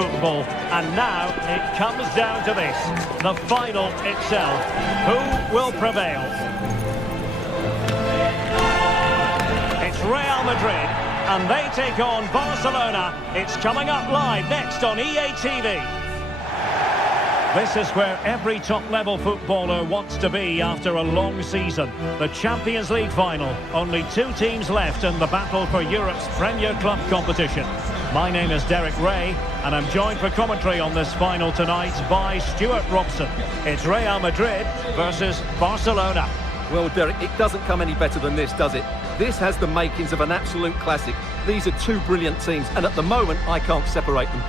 football, and now it comes down to this, the final itself. Who will prevail? It's Real Madrid, and they take on Barcelona. It's coming up live next on EA TV. This is where every top-level footballer wants to be after a long season. The Champions League final. Only 2 teams left in the battle for Europe's Premier Club competition. My name is Derek Ray, and I'm joined for commentary on this final tonight by Stuart Robson. It's Real Madrid versus Barcelona. Well, Derek, it doesn't come any better than this, does it? This has the makings of an absolute classic. These are 2 brilliant teams, and at the moment, I can't separate them.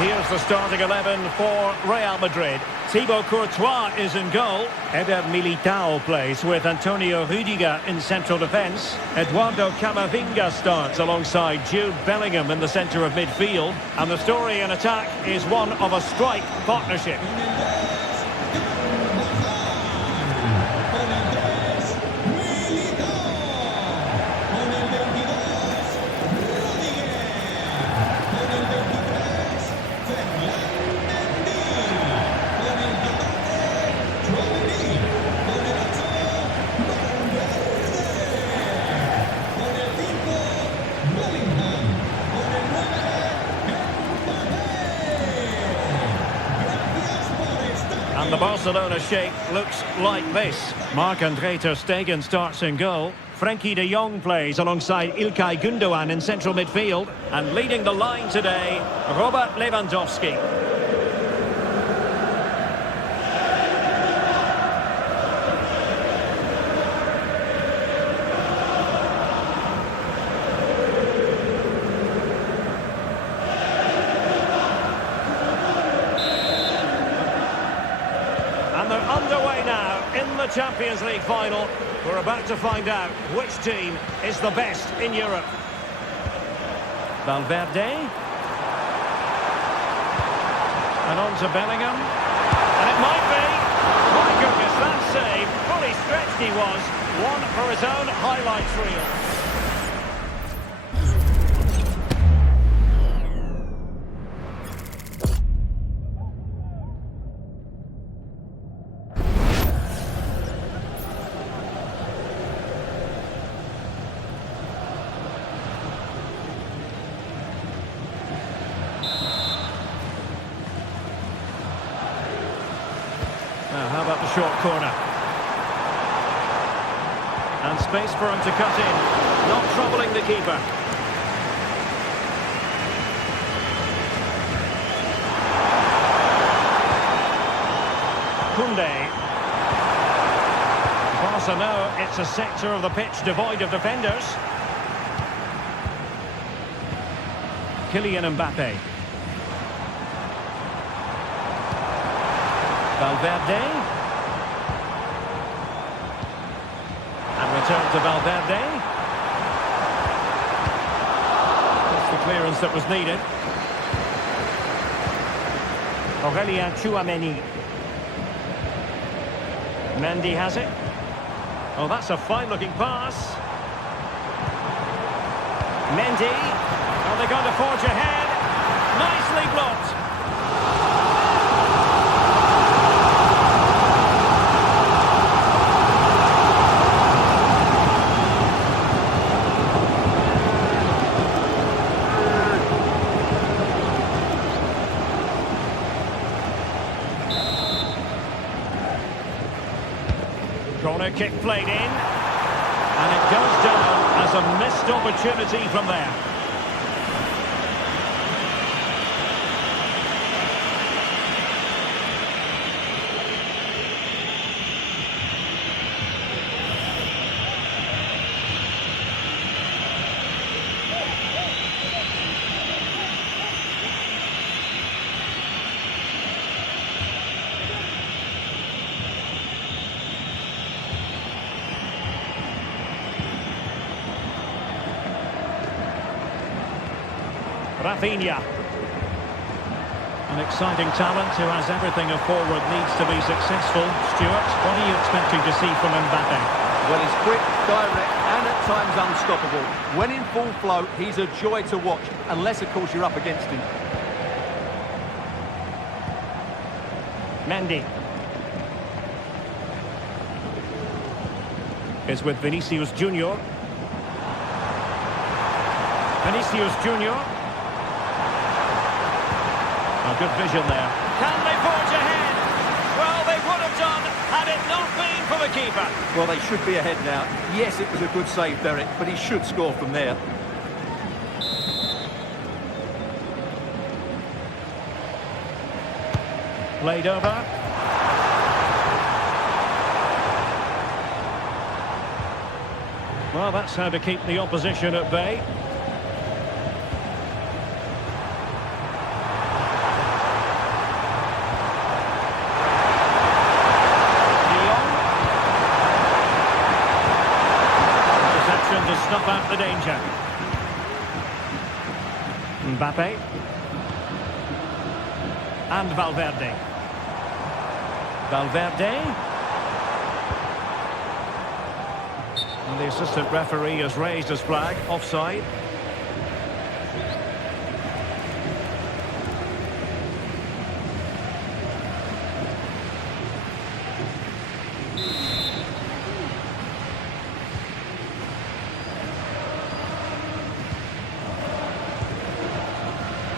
Here's the starting 11 for Real Madrid. Thibaut Courtois is in goal. Eder Militao plays with Antonio Rüdiger in central defence. Eduardo Camavinga starts alongside Jude Bellingham in the centre of midfield. And the story in attack is one of a strike partnership. And the Barcelona shape looks like this. Marc-André ter Stegen starts in goal. Frenkie de Jong plays alongside İlkay Gündoğan in central midfield. And leading the line today, Robert Lewandowski. And they're underway now in the Champions League final. We're about to find out which team is the best in Europe. Valverde. And on to Bellingham. And it might be. My goodness, that save. Fully stretched he was. One for his own highlights reel. Now, how about the short corner? And space for him to cut in. Not troubling the keeper. Koundé. Barca know it's a sector of the pitch devoid of defenders. Kylian Mbappé. Valverde. And return to Valverde. That's the clearance that was needed. Aurélien Tchouaméni. Mendy has it. Oh, that's a fine-looking pass. Mendy. Oh, they're going to forge ahead. Nicely blocked. Corner kick played in, and it goes down as a missed opportunity from there. Rafinha. An exciting talent who has everything a forward needs to be successful. Stuart, what are you expecting to see from Mbappé? Well, he's quick, direct, and at times unstoppable. When in full flow, he's a joy to watch, unless, of course, you're up against him. Mendy. Is with Vinícius Júnior. Vinícius Júnior. Oh, good vision there. Can they forge ahead? Well, they would have done had it not been for the keeper. Well, they should be ahead now. Yes, it was a good save, Derek, but he should score from there. Played over. Well, that's how to keep the opposition at bay. To snuff out the danger. Mbappé. And Valverde. Valverde. And the assistant referee has raised his flag. Offside.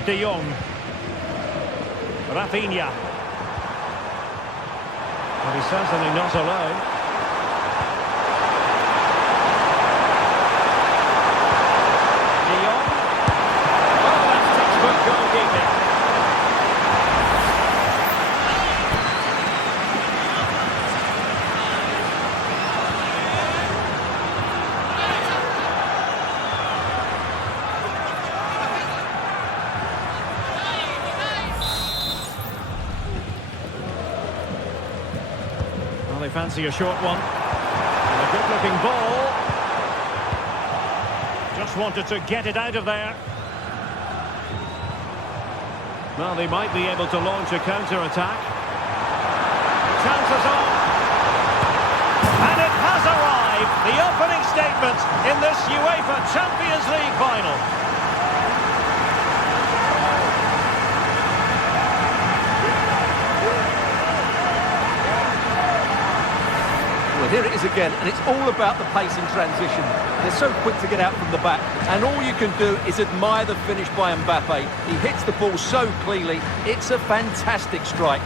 De Jong. Rafinha. Well, he's certainly not alone. De Jong. Oh, that's textbook goalkeeping. They fancy a short one. And a good-looking ball. Just wanted to get it out of there. Well, they might be able to launch a counter-attack. Chances on. And it has arrived. The opening statement in this UEFA Champions League final. Here it is again, and it's all about the pace and transition. They're so quick to get out from the back, and all you can do is admire the finish by Mbappé. He hits the ball so cleanly, it's a fantastic strike.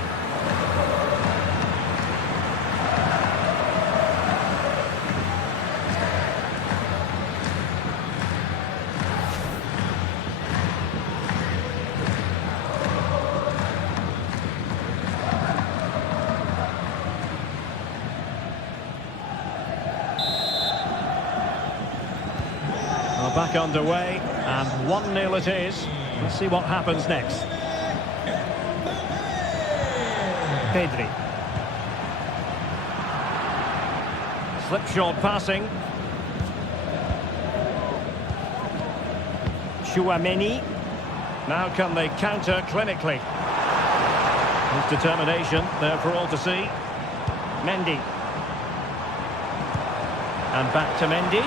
Back underway, and 1-0 it is. Let's see what happens next. Pedri. Slipshod passing. Tchouaméni. Now can they counter clinically? His determination there for all to see. Mendy. And back to Mendy.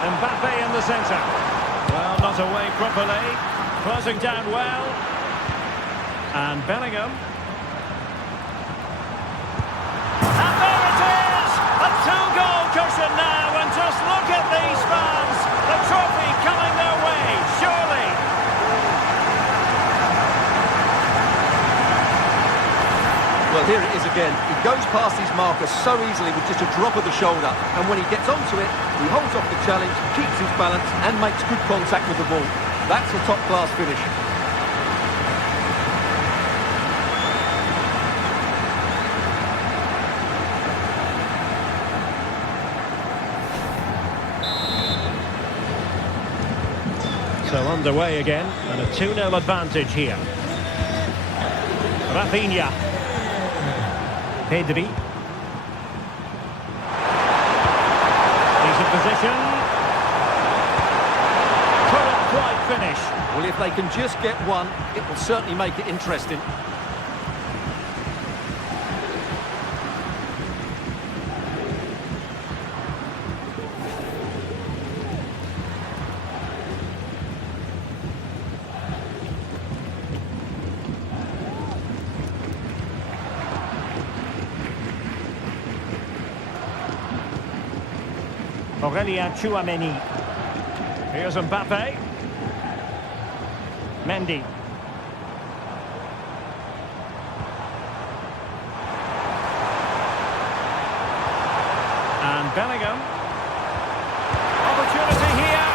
Mbappé in the centre. Well, not away properly. Closing down well. And Bellingham. And there it is! A two-goal cushion now, and just look at these fans. The trophy coming their way, surely. Well, here it is again. He goes past his marker so easily with just a drop of the shoulder. And when he gets onto it, he holds off the challenge, keeps his balance and makes good contact with the ball. That's a top-class finish. So underway again, and a 2-0 advantage here. Rafinha. Pedri. Decent position. Couldn't quite finish. Well, if they can just get one, it will certainly make it interesting. Aurélien Tchouaméni. Here's Mbappé. Mendy. And Bellingham. Opportunity here.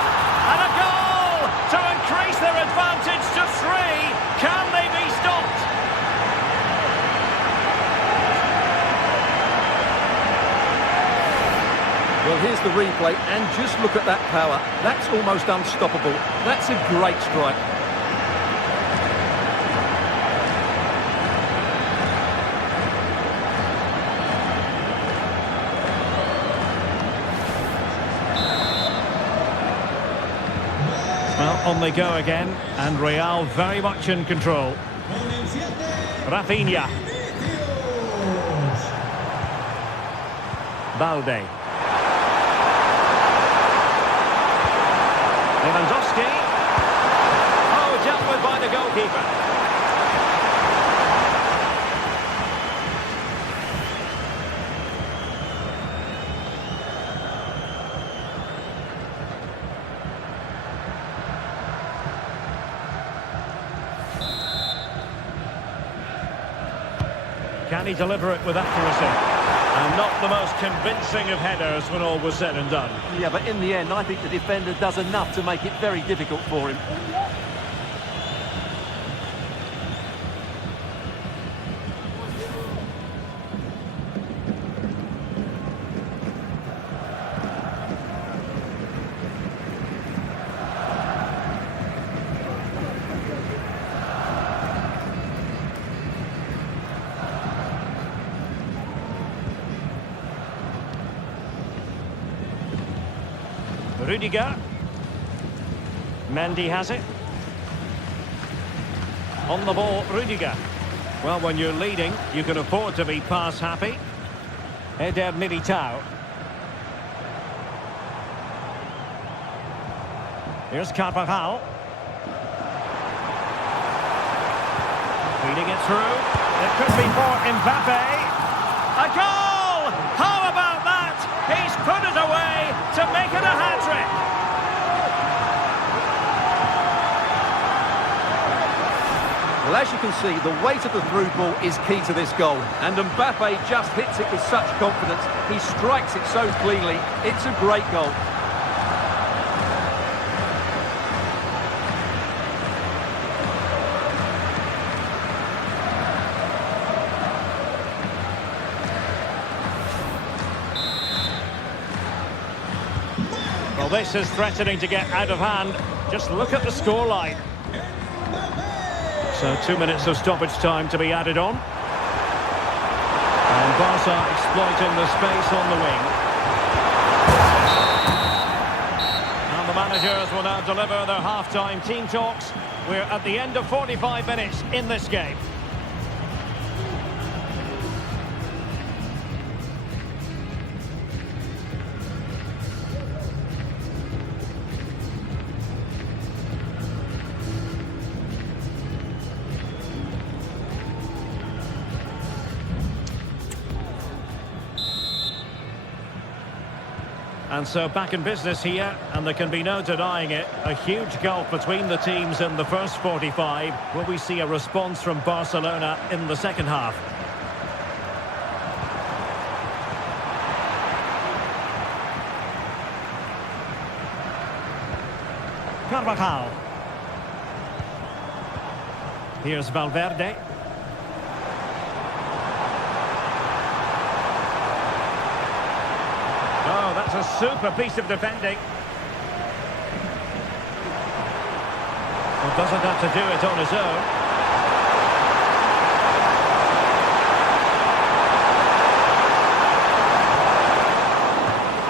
And a goal to increase their advantage to 3. Can they be stopped? Well, here's the replay, and just look at that power. That's almost unstoppable. That's a great strike. Well, on they go again, and Real very much in control. Rafinha. Balde. Lewandowski. Oh, dealt with by the goalkeeper. Can he deliver it with accuracy? And not the most convincing of headers when all was said and done. Yeah, but in the end, I think the defender does enough to make it very difficult for him. Rudiger. Mendy has it. On the ball, Rudiger. Well, when you're leading, you can afford to be pass happy. Eder Militao. Here's Carvajal. Feeding it through. It could be for Mbappé. A goal! How about that? He's put it away to make it a hat-trick. Well, as you can see, the weight of the through ball is key to this goal. And Mbappé just hits it with such confidence. He strikes it so cleanly. It's a great goal. Well, this is threatening to get out of hand. Just look at the scoreline. So 2 minutes of stoppage time to be added on. And Barca exploiting the space on the wing. And the managers will now deliver their half-time team talks. We're at the end of 45 minutes in this game. And so back in business here, and there can be no denying it. A huge gulf between the teams in the first 45. Will we see a response from Barcelona in the second half? Carvajal. Here's Valverde. Oh, that's a super piece of defending. Well, doesn't have to do it on his own.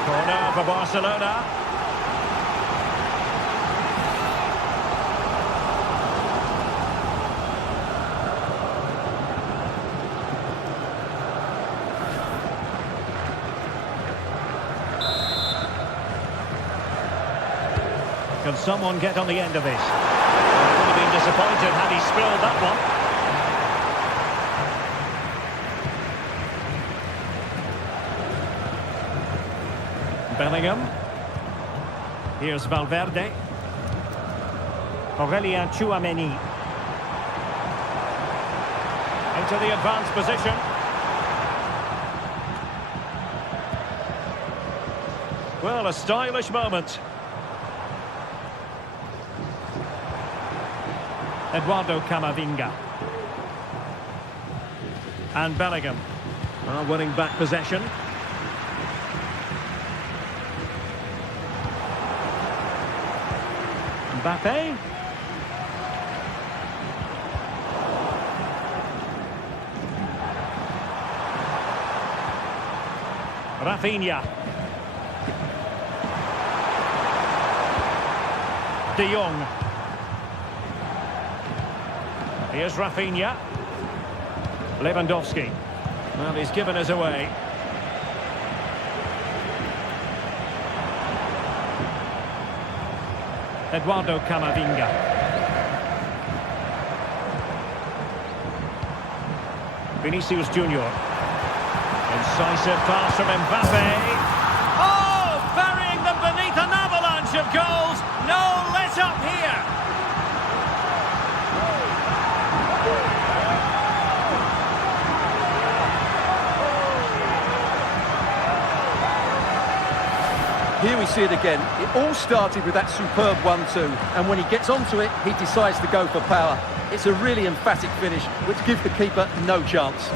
Corner for Barcelona. Can someone get on the end of this? I would have been disappointed had he spilled that one. Bellingham. Here's Valverde. Aurélien Tchouaméni. Into the advanced position. Well, a stylish moment. Eduardo Camavinga. And Bellingham. Winning back possession. Mbappé. Rafinha. De Jong. Here's Rafinha. Lewandowski. Well, he's given us away. Eduardo Camavinga. Vinícius Júnior. Incisive pass from Mbappé. Oh, burying them beneath an avalanche of goals. No let up here. Here we see it again. It all started with that superb 1-2, and when he gets onto it, he decides to go for power. It's a really emphatic finish, which gives the keeper no chance.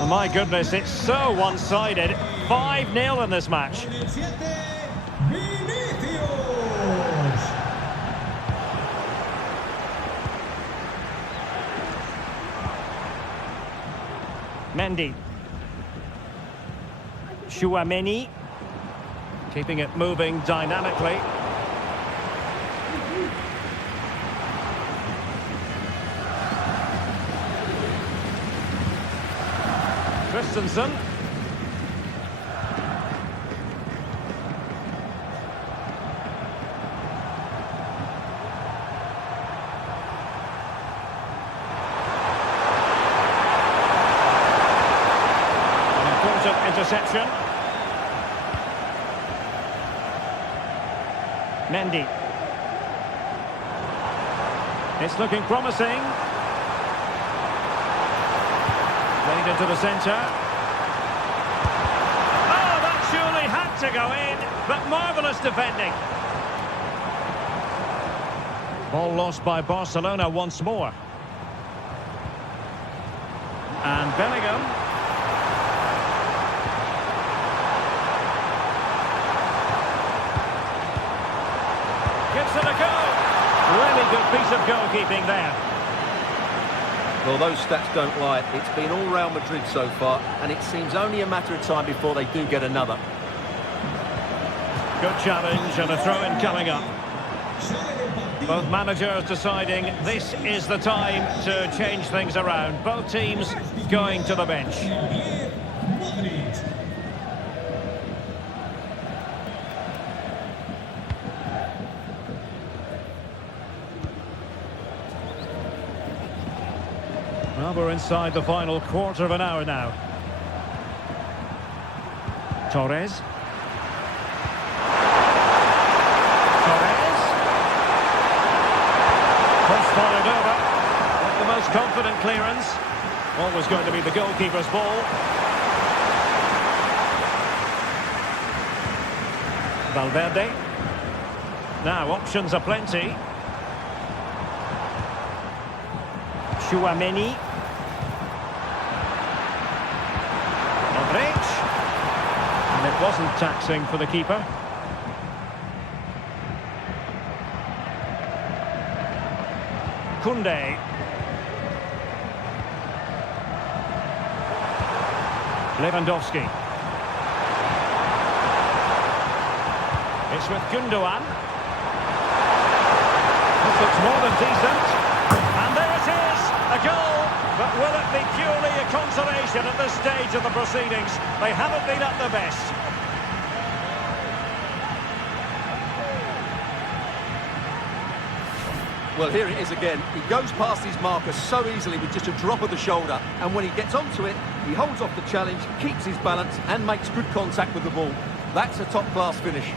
Oh my goodness, it's so one-sided. 5-0 in this match. Mendy. Tchouaméni. Keeping it moving dynamically. Christensen. Interception. Mendy. It's looking promising. Played into the centre. Oh, that surely had to go in, but marvellous defending. Ball lost by Barcelona once more. And Bellingham. Gives it a go. Really good piece of goalkeeping there. Well, those stats don't lie. It's been all Real Madrid so far, and it seems only a matter of time before they do get another. Good challenge and a throw-in coming up. Both managers deciding this is the time to change things around. Both teams going to the bench. Well, we're inside the final quarter of an hour now. Torres. Cross fired over. Not the most confident clearance. Always going to be the goalkeeper's ball. Valverde. Now, options are plenty. Tchouaméni. Modrić. And it wasn't taxing for the keeper. Koundé. Lewandowski. It's with Gundogan. Puts looks more than decent. And there it is, a goal. But will it be purely a consolation at this stage of the proceedings? They haven't been at their best. Well, here it is again. He goes past his marker so easily with just a drop of the shoulder. And when he gets onto it, he holds off the challenge, keeps his balance and makes good contact with the ball. That's a top-class finish.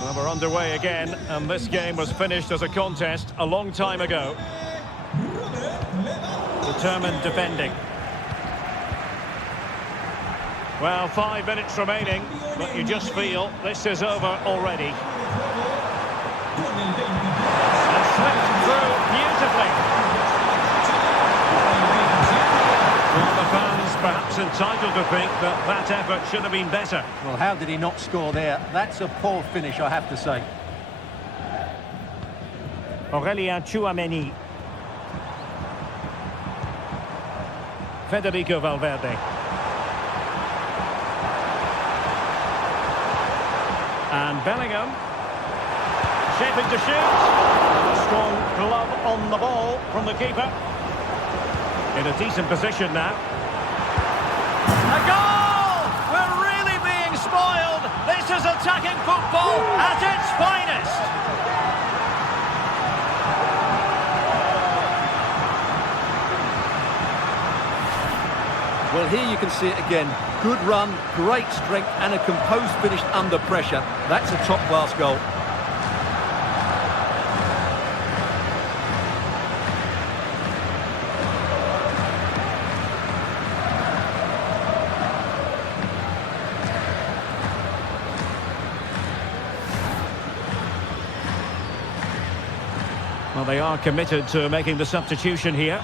Well, we're underway again, and this game was finished as a contest a long time ago. Determined defending. Well, 5 minutes remaining, but you just feel this is over already. And slipped through beautifully. Well, the fans perhaps entitled to think that that effort should have been better. Well, how did he not score there? That's a poor finish, I have to say. Aurélien Tchouaméni. Federico Valverde. And Bellingham. Shaping to shoot. A strong glove on the ball from the keeper. In a decent position now. A goal! We're really being spoiled. This is attacking football at its finest. Well, here you can see it again. Good run, great strength and a composed finish under pressure. That's a top-class goal. Well, they are committed to making the substitution here.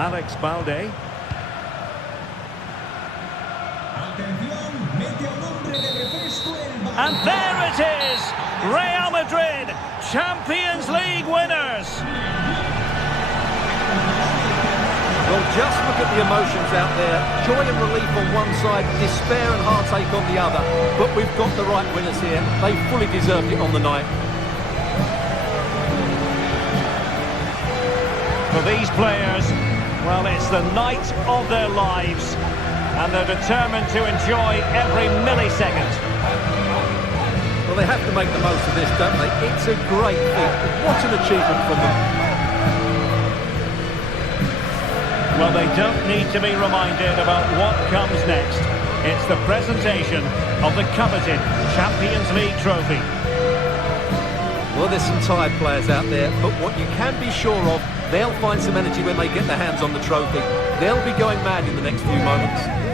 Alex Balde. And there it is! Real Madrid, Champions League winners! Well, just look at the emotions out there. Joy and relief on one side, despair and heartache on the other. But we've got the right winners here. They fully deserved it on the night. For these players, well, it's the night of their lives, and they're determined to enjoy every millisecond. Well, they have to make the most of this, don't they? It's a great feat. What an achievement from them. Well, they don't need to be reminded about what comes next. It's the presentation of the coveted Champions League trophy. Well, there's some tired players out there, but what you can be sure of, they'll find some energy when they get their hands on the trophy. They'll be going mad in the next few moments.